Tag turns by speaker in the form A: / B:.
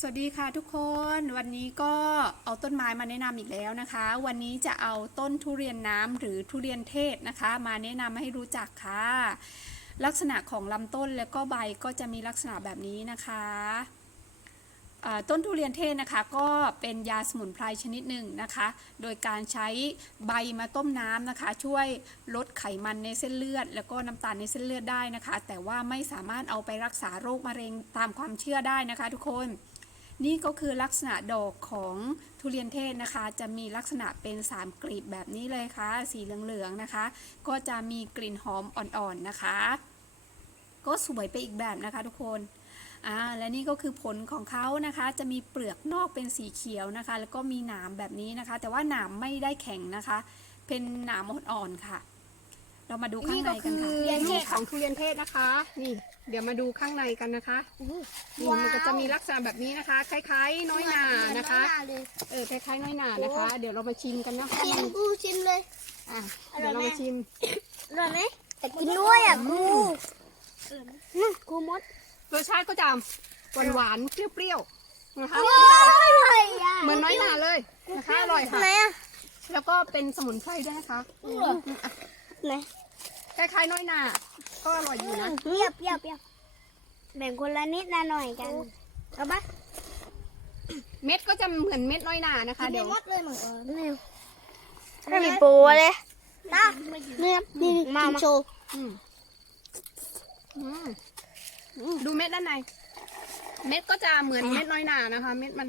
A: สวัสดีค่ะทุกคนวันนี้ก็เอาต้นไม้มาแนะนำอีกแล้วนะคะ วันนี้จะเอาต้นทุเรียนน้ำหรือทุเรียนเทศนะคะ มาแนะนำให้รู้จักค่ะ ลักษณะของลำต้นแล้วก็ใบก็จะมีลักษณะแบบนี้นะคะต้นทุเรียนเทศนะคะก็เป็นยาสมุนไพรชนิดหนึ่งนะคะ โดยการใช้ใบมาต้มน้ำนะคะ ช่วยลดไขมันในเส้นเลือด แล้วก็น้ำตาลในเส้นเลือดได้นะคะ แต่ว่าไม่สามารถเอาไปรักษาโรคมะเร็งตามความเชื่อได้นะคะทุกคน นี่ก็คือลักษณะดอกของทุเรียนเทศนะคะ จะมีลักษณะเป็นสามกลีบแบบนี้เลยค่ะ สีเหลืองๆนะคะ ก็จะมีกลิ่นหอมอ่อนๆนะคะ ก็สวยไปอีกแบบนะคะทุกคนอ่าและนี่ก็คือผลของเขานะคะ จะมีเปลือกนอกเป็นสีเขียวนะคะ แล้วก็มีหนามแบบนี้นะคะ แต่ว่าหนามไม่ได้แข็งนะคะ เป็นหนามอ่อนๆค่ะ เรามาดูข้าง
B: นี่
A: ใน
B: ก็
A: กั
B: คื
A: น
B: อ
A: ค่ะ
B: ลูกของทุเรียนเทศนะคะ นี่ เดี๋ยวมาดูข้างในกันนะคะนี่มันก็จะมีลักษณะแบบนี้นะคะ คล้ายๆ น้อยหนานะคะ
C: เลย
B: เออคล้ายๆน้อยหนานะคะ เดี๋ยวเรามาชิมกันนะคะ
C: ชิมกูชิมเลย
B: อะเดี๋ยวเรามาชิม
C: อร่อยไหมแต่กินด้วยอะกูนั่นกูมด
B: รสชาติก็จะหวานๆเปรี้ยวๆนะคะ
C: อร่อยอะ
B: เหมือนน้อยหนาเลยนะคะอร่อยค่ะ
C: ไหนอะ
B: แล้วก็เป็นสมุนไพรด้วยนะคะ
C: ไหน
B: คล้ายๆน้อยหนาก็อร่อยอยู่นะ
C: เปรี้ยวเปรี้ยวเปรี้ยวแบ่งคนละนิดละหน่อยกันเอาปะ
B: เม็ดก็จะเหมือนเม็ดน้อยหนานะคะ เดี๋ยว
C: มดเลยเหมือนกันไม่มีปูเลยนะเนี่ยนี่มาโชว์
B: อืมอืมดูเม็ดด้านใน เม็ดก็จะเหมือนเม็ดน้อยหนานะคะ เม็ดมัน